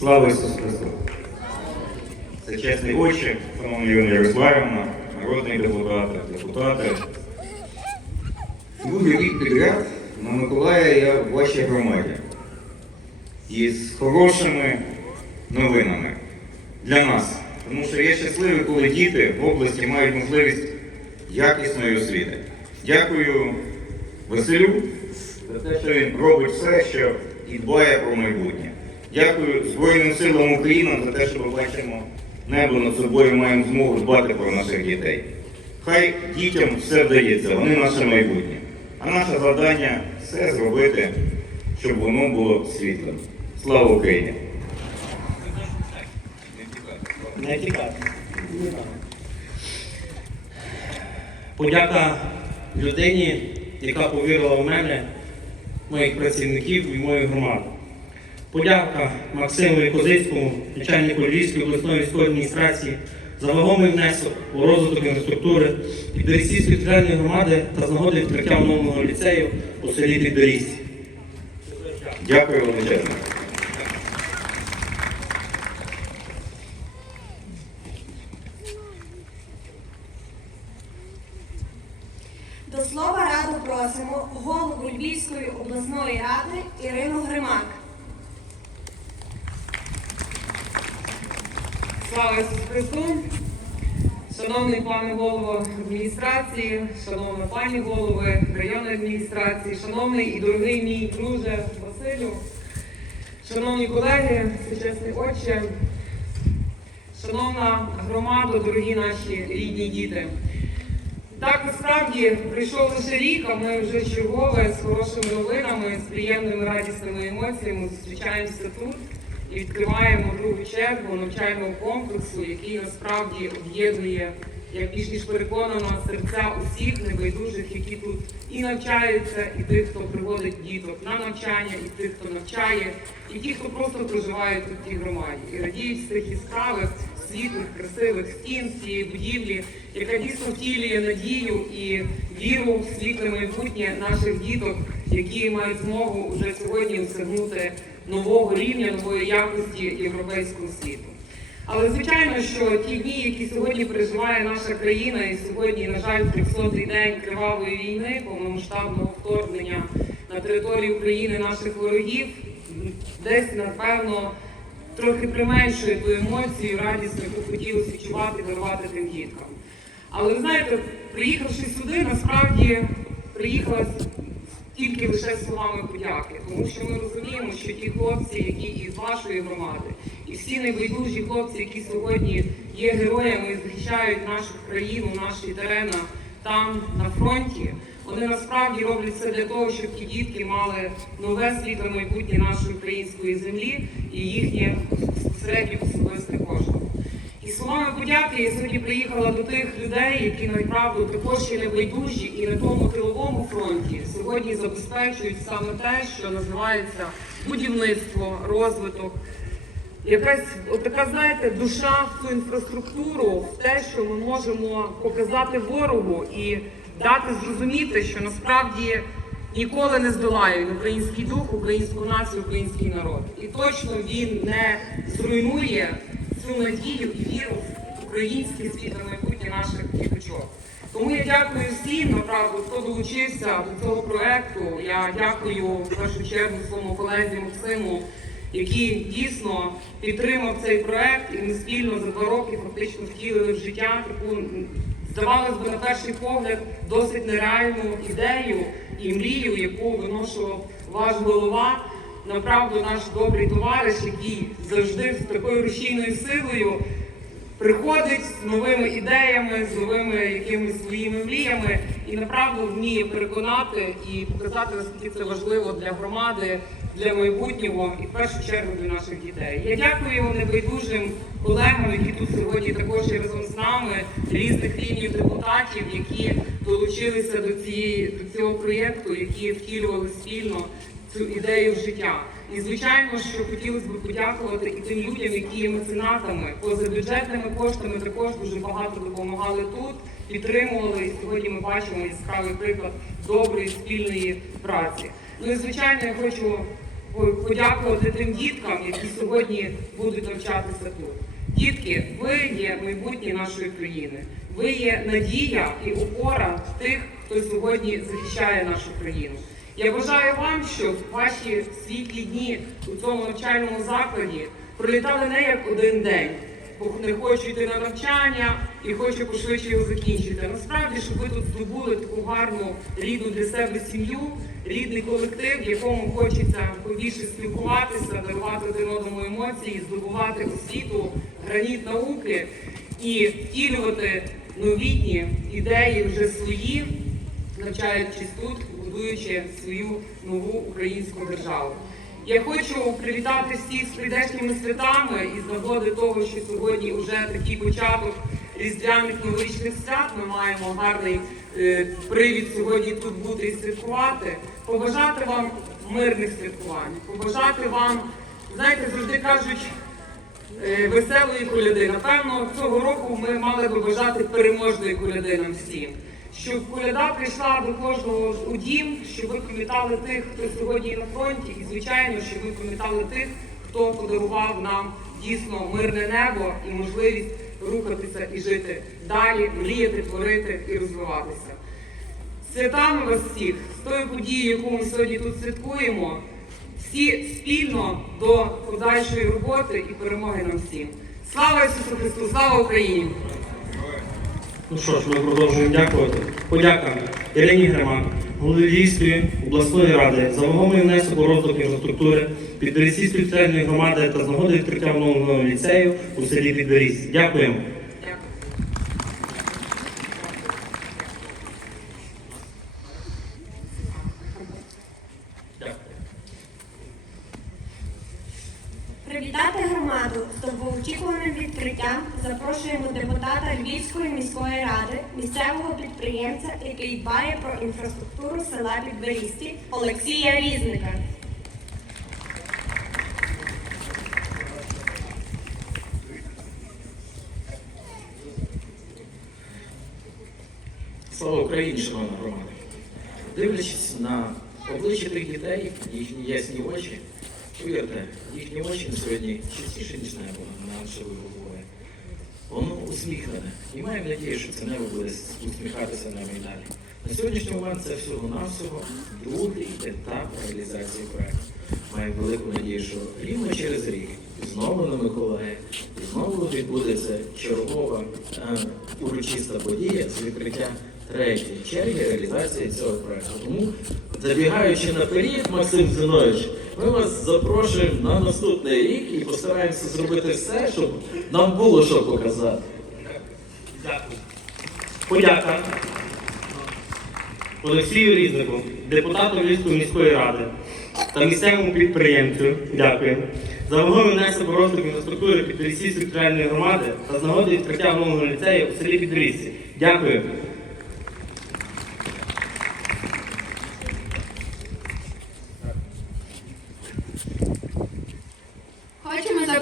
Слава Ісусу Христу! Це чесний очі, шановні Ірина Ярославівна, народні депутати, депутати. Другий рік підряд на Миколая я в вашій громаді. І з хорошими новинами для нас. Тому що я щасливий, коли діти в області мають можливість якісної освіти. Дякую Василю за те, що він робить все, що і дбає про майбутнє. Дякую Збройним силам України за те, що ми бачимо небо над собою, маємо змогу дбати про наших дітей. Хай дітям все вдається, вони наше майбутнє. А наше завдання все зробити, щоб воно було світлим. Слава Україні! Не тікати. Подяка людині, яка повірила в мене, моїх працівників і мою громаду. Подяка Максиму Козицькому, начальнику Львівської обласної військової адміністрації, за вагомий внесок у розвиток інфраструктури Підберестівської територіальної громади та з нагоди відкриття нового ліцею у селі Підберістя. Дякую величезно. До слова раду просимо голову Львівської обласної ради Ірину Гримак. Слава Ісусу Христу! Шановний пане голово адміністрації, шановна пані голови районної адміністрації, шановний і дорогий мій друже Василю, шановні колеги, всечесний отче, шановна громада, дорогі наші рідні діти. Так, насправді прийшов лише рік, а ми вже чергове з хорошими новинами, з приємними радісними емоціями зустрічаємося тут і відкриваємо другу чергу навчального комплексу, який насправді об'єднує, я більш ніж переконана, серця усіх небайдужих, які тут і навчаються, і тих, хто приводить діток на навчання, і тих, хто навчає, і ті, хто просто проживають тут тій громаді. І радіють з тих яскравих, світлих, красивих стін цієї будівлі, яка дійсно втілює надію і віру в світле майбутнє наших діток, які мають змогу вже сьогодні досягнути нового рівня, нової якості європейського світу. Але звичайно, що ті дні, які сьогодні переживає наша країна, і сьогодні, на жаль, 300-й день кривавої війни, повномасштабного вторгнення на територію України наших ворогів, десь напевно трохи применшує ту емоцію, радість, яку хотілося відчувати, дарувати тим діткам. Але ви знаєте, приїхавши сюди, насправді приїхала тільки лише словами подяки, тому що ми розуміємо, що ті хлопці, які із вашої громади, і всі небайдужі хлопці, які сьогодні є героями і захищають нашу країну, наші терена там на фронті, вони насправді роблять все для того, щоб ті дітки мали нове світле майбутнє нашої української землі і їхнє середнє особисте. І словами подяки я сьогодні приїхала до тих людей, які направду також є небайдужі і на тому тиловому фронті сьогодні забезпечують саме те, що називається будівництво, розвиток. Якась така, знаєте, душа в цю інфраструктуру, в те, що ми можемо показати ворогу і дати зрозуміти, що насправді ніколи не здолають український дух, українську націю, український народ. І точно він не зруйнує цю надію і віру в українське світле майбутнє наших діточок. Тому я дякую всім, направду, хто долучився до цього проекту. Я дякую в першу чергу своєму колезі Максиму, який дійсно підтримав цей проект, і ми спільно за два роки фактично втілили в життя таку, здавалось би, на перший погляд, досить нереальну ідею і мрію, яку виношував ваш голова. Направду наш добрий товариш, який завжди з такою рушійною силою приходить з новими ідеями, з новими якимись своїми мріями і направду вміє переконати і показати, наскільки це важливо для громади, для майбутнього і в першу чергу для наших дітей. Я дякую небайдужим колегам, які тут сьогодні також є разом з нами, різних рівнів депутатів, які долучилися до цієї до цього проєкту, які втілювали спільно цю ідею в життя. І звичайно, що хотілося б подякувати і тим людям, які є меценатами, поза бюджетними коштами також дуже багато допомагали тут, підтримували. І сьогодні ми бачимо яскравий приклад доброї спільної праці. Ну і звичайно, я хочу подякувати тим діткам, які сьогодні будуть навчатися тут. Дітки, ви є майбутнє нашої країни. Ви є надія і опора тих, хто сьогодні захищає нашу країну. Я бажаю вам, щоб ваші світлі дні у цьому навчальному закладі пролітали не як один день, бо не хочу йти на навчання і хочу пошвидше його закінчити. Насправді, щоб ви тут здобули таку гарну рідну для себе сім'ю, рідний колектив, в якому хочеться побільше спілкуватися, дарувати один одному емоції, здобувати освіту, граніт науки і втілювати новітні ідеї вже свої, навчаючись тут, будуючи свою нову українську державу. Я хочу привітати всіх з прийдешніми святами і з нагоди того, що сьогодні вже такий початок різдвяних новорічних свят. Ми маємо гарний е, привід сьогодні тут бути і святкувати. Побажати вам мирних святкувань, побажати вам, знаєте, завжди кажуть. е, Веселої коляди. Напевно, цього року ми мали би бажати переможної коляди нам всім. Щоб коляда прийшла до кожного у дім, щоб ви пам'ятали тих, хто сьогодні на фронті, і звичайно, щоб ви пам'ятали тих, хто подарував нам дійсно мирне небо і можливість рухатися і жити далі, мріяти, творити і розвиватися. Святами вас всіх, з тою подією, яку ми сьогодні тут святкуємо, всі спільно до подальшої роботи і перемоги нам всім. Слава Ісусу Христу! Слава Україні! Ну що ж, ми продовжуємо дякувати. Подяка Ірині Гримак, голові Львівської обласної ради за вагомий внесок у розвиток інфраструктури Підберезівської територіальної громади та з нагоди відкриття нового ліцею у селі Підберізь. Дякуємо. Дякую. Привітати громаду з довгоочікуваним відкриттям запрошуємо депутата Львівської міської ради, місцевого підприємця, який дбає про інфраструктуру села Підберізьці Олексія Різника. Слава Україні, шановна громада. Дивлячись на обличчя тих дітей, їхні ясні очі, повірте, їхні очі на сьогодні чистіше, ніж небо на нашої голови. Воно усміхнене. І маємо надію, що це небо буде усміхатися нам і далі. На сьогоднішній момент це всього-навсього другий етап реалізації проекту. Маємо велику надію, що рівно через рік знову на Миколаї, знову відбудеться чергова е, урочиста подія з відкриття третьої черги реалізації цього проекту. Тому, забігаючи наперед, Максим Зинович, ми вас запрошуємо на наступний рік і постараємося зробити все, щоб нам було що показати. Дякую. Подяка Олексію Різнику, депутату Львівської міської ради та місцевому підприємцю. Дякую. За вагомий внесок розвиток інфраструктури Підрісівської територіальної громади та з нагоди відкриття нового ліцею у селі Підрісці. Дякую.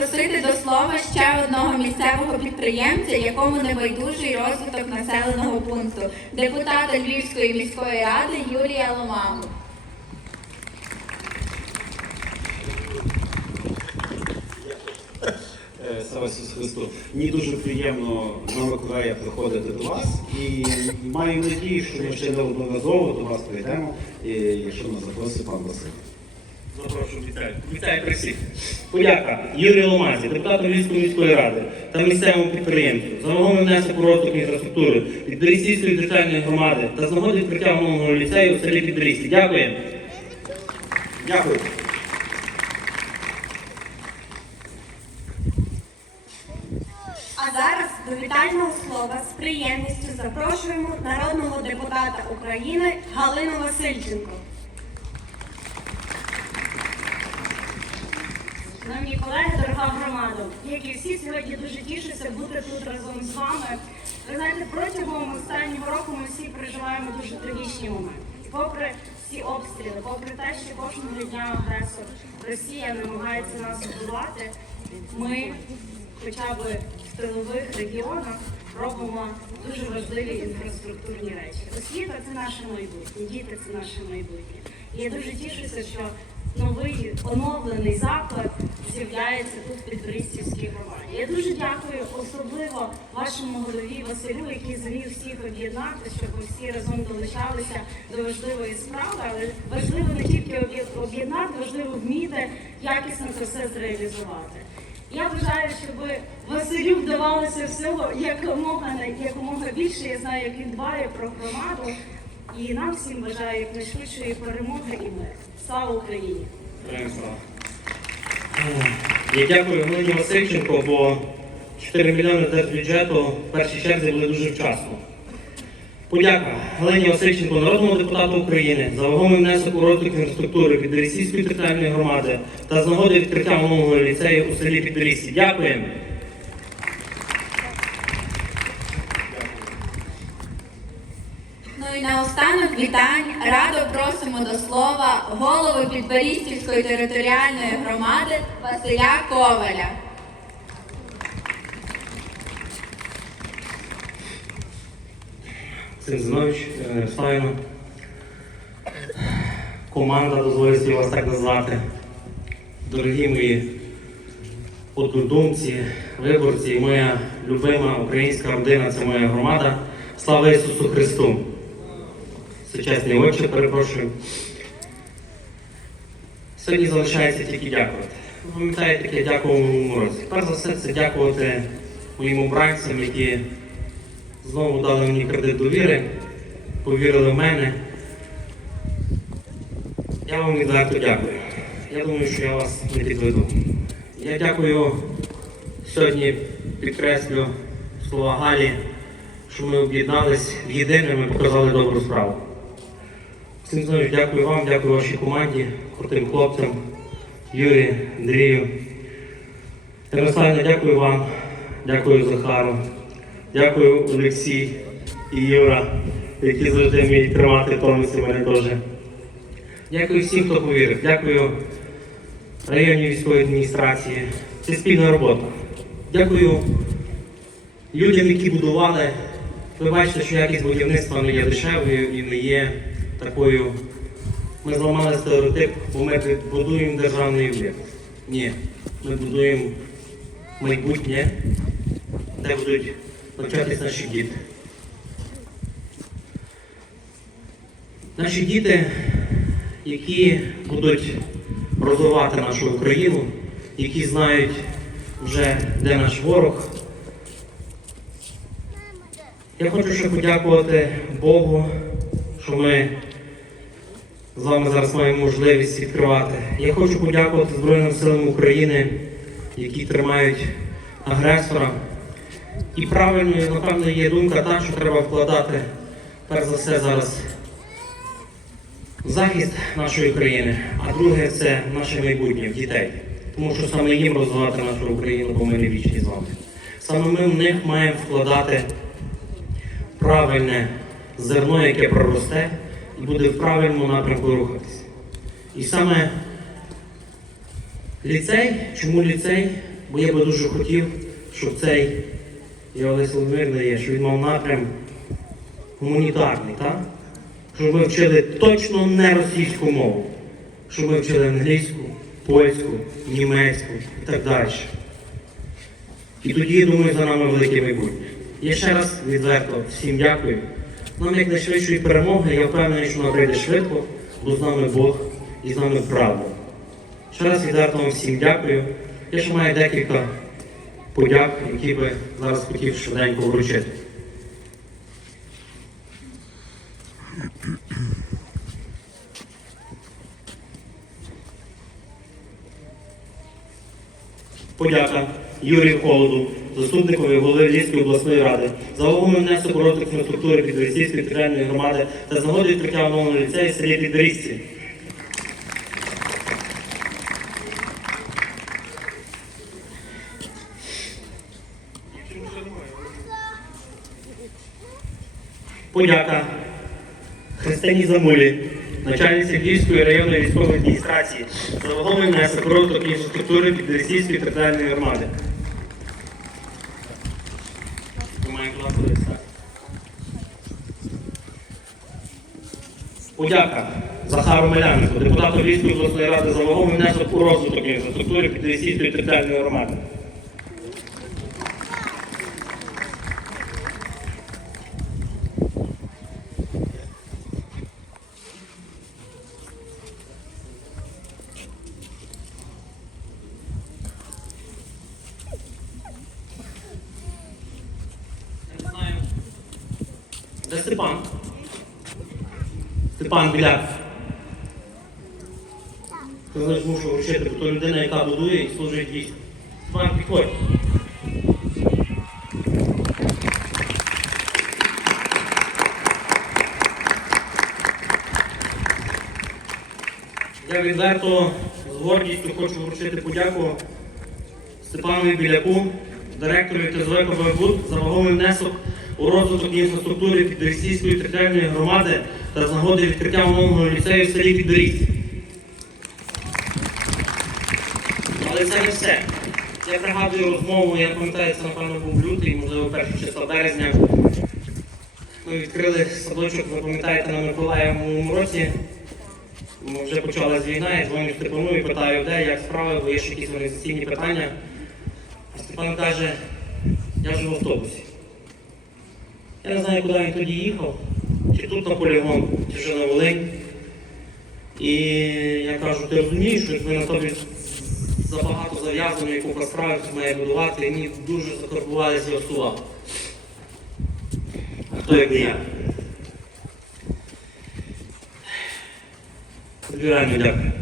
Запросити до слова ще одного місцевого підприємця, якому не байдужий розвиток населеного пункту, депутата Львівської міської ради Юрія Ломагу. Е, Слава Христу. Мені дуже приємно на Миколая приходити до вас і маю надію, що ми ще неодноразово до вас прийдемо, якщо нас запросить пан Василь. Запрошую вітаю. Вітаю при всіх. Подяка Юрію Ломазі, депутату Львівської міської ради та місцевому підприємцю за вагомий внесок у розвиток інфраструктури Підберезівської територіальної громади та з нагоди відкриття нового ліцею у селі Підберізьці. Дякую. Дякую. А зараз до вітального слова з приємністю запрошуємо народного депутата України Галину Васильченко. Шановні колеги, дорога громада, як і всі сьогодні дуже тішуся бути тут разом з вами. Ви знаєте, протягом останнього року ми всі переживаємо дуже трагічні моменти. Попри всі обстріли, попри те, що кожного дня агресор Росія намагається нас вбивати, ми хоча б в тилових регіонах робимо дуже важливі інфраструктурні речі. Освіта це наше майбутнє, діти це наше майбутнє. І я дуже тішуся, що новий оновлений заклад з'являється тут в Підборістівській громаді. Я дуже дякую особливо вашому голові Василю, який зумів всіх об'єднати, щоб ми всі разом долучалися до важливої справи. Але важливо не тільки об'є- об'єднати, важливо вміти якісно це все зреалізувати. Я вважаю, щоб Василю вдавалося всього якомога якомога більше. Я знаю, як він дбає про громаду. І нам всім бажаю якнайшвидшої перемоги і миру. Слава Україні! Я дякую Галині Васильченко, бо 4 мільйони держбюджету в першій черзі були дуже вчасно. Подяка Галині Васильченко, народному депутату України, за вагомий внесок у розвиток інфраструктури Підберісійської територіальної громади та з нагоди відкриття нового ліцею у селі Підберісі. Дякуємо. Ну і наостанок вітань радо просимо до слова голову Підборістівської територіальної громади Василя Коваля. Син Зинович, Ірина Ярославівна. Команда дозволить вас так назвати. Дорогі мої однодумці, виборці, моя любима українська родина це моя громада. Слава Ісусу Христу! Сучасні очі, перепрошую. Сьогодні залишається тільки дякувати. Ви Пам'ятаєте, як я році. Перш за все, це дякувати моїм обранцям, які знову дали мені кредит довіри, повірили в мене. Я вам відверто дякую. Я думаю, що я вас не підведу. Я дякую сьогодні, підкреслю слова Галі, що ми об'єднались в єдине, ми показали добру справу. Всім знову дякую вам, дякую вашій команді, крутим хлопцям, Юрію, Андрію. Ярославівна, дякую вам, дякую Захару, дякую Олексій і Юра, які завжди вміють тримати тонусі мене теж. Дякую всім, хто повірив. Дякую районній військовій адміністрації. Це спільна робота. Дякую людям, які будували. Ви бачите, що якість будівництва не є дешевою і не є такою. Ми зламали стереотип, бо ми будуємо державний об'єкт. Ні, ми будуємо майбутнє, де будуть навчатись наші діти. Наші діти, які будуть розвивати нашу Україну, які знають вже, де наш ворог. Я хочу ще подякувати Богу, що ми з вами зараз маємо можливість відкривати. Я хочу подякувати Збройним силам України, які тримають агресора. І правильною, напевно, є думка та, що треба вкладати перш за все зараз в захист нашої країни, а друге це наше майбутнє дітей. Тому що саме їм розвивати нашу Україну, бо ми не вічні з вами. Саме ми в них маємо вкладати правильне зерно, яке проросте, і буде в правильному напрямку рухатися. І саме ліцей, чому ліцей? Бо я би дуже хотів, щоб цей, я Олесь Володимир дає, що він мав напрям гуманітарний, так? Щоб ми вчили точно не російську мову, щоб ми вчили англійську, польську, німецьку і так далі. І тоді, я думаю, за нами велике майбутнє. Я ще раз відверто всім дякую. Нам якнайшвидшої перемоги, я впевнений, що вона прийде швидко, бо з нами Бог і з нами правда. Ще раз відверто вам всім дякую. Я ще маю декілька подяк, які би зараз хотів швиденько вручити. Подяка Юрію Холоду, заступникові голови Львівської обласної ради, за вагомий внесок розвиток інфраструктури Підросійської територіальної громади та з нагоди відкриття нового ліцею в селі Підрісці. Подяка Христині Замулі, начальниці Львівської районної військової адміністрації, за вагомий внесок розвиток інфраструктури Підросійської територіальної громади. Маємо план Подяка Захару Меляннику, депутату Львівської обласної ради за вагомий внесок у розвиток інфраструктури Підвісійської територіальної громади. Де Степан? Степан Біляк. Коли мушу вручити, бо то людина, яка будує і служить війську. Степан, підходь. Я відверто з гордістю хочу вручити подяку Степанові Біляку, директору ТЗВ КБ за вагомий внесок у розвиток інфраструктури Підросійської територіальної громади та з нагоди відкриття нового ліцею в селі Підберізь. Але це не все. Я пригадую розмову, я пам'ятаю, це напевно був лютий, можливо, перше числа березня. Ми відкрили садочок, ви пам'ятаєте, на Миколаївому році. Ми вже почалась війна, я дзвоню Степану і питаю, де, як справи, бо є ще якісь організаційні питання. Степан каже, я ж в автобусі. Я не знаю, куди він тоді їхав, чи тут на полігон, чи вже на Волинь. І я кажу, ти розумієш, що якби на тобі забагато зав'язано, яку посправи має будувати, і мені дуже закарбувалися слова. А хто як не я? Тобі дякую.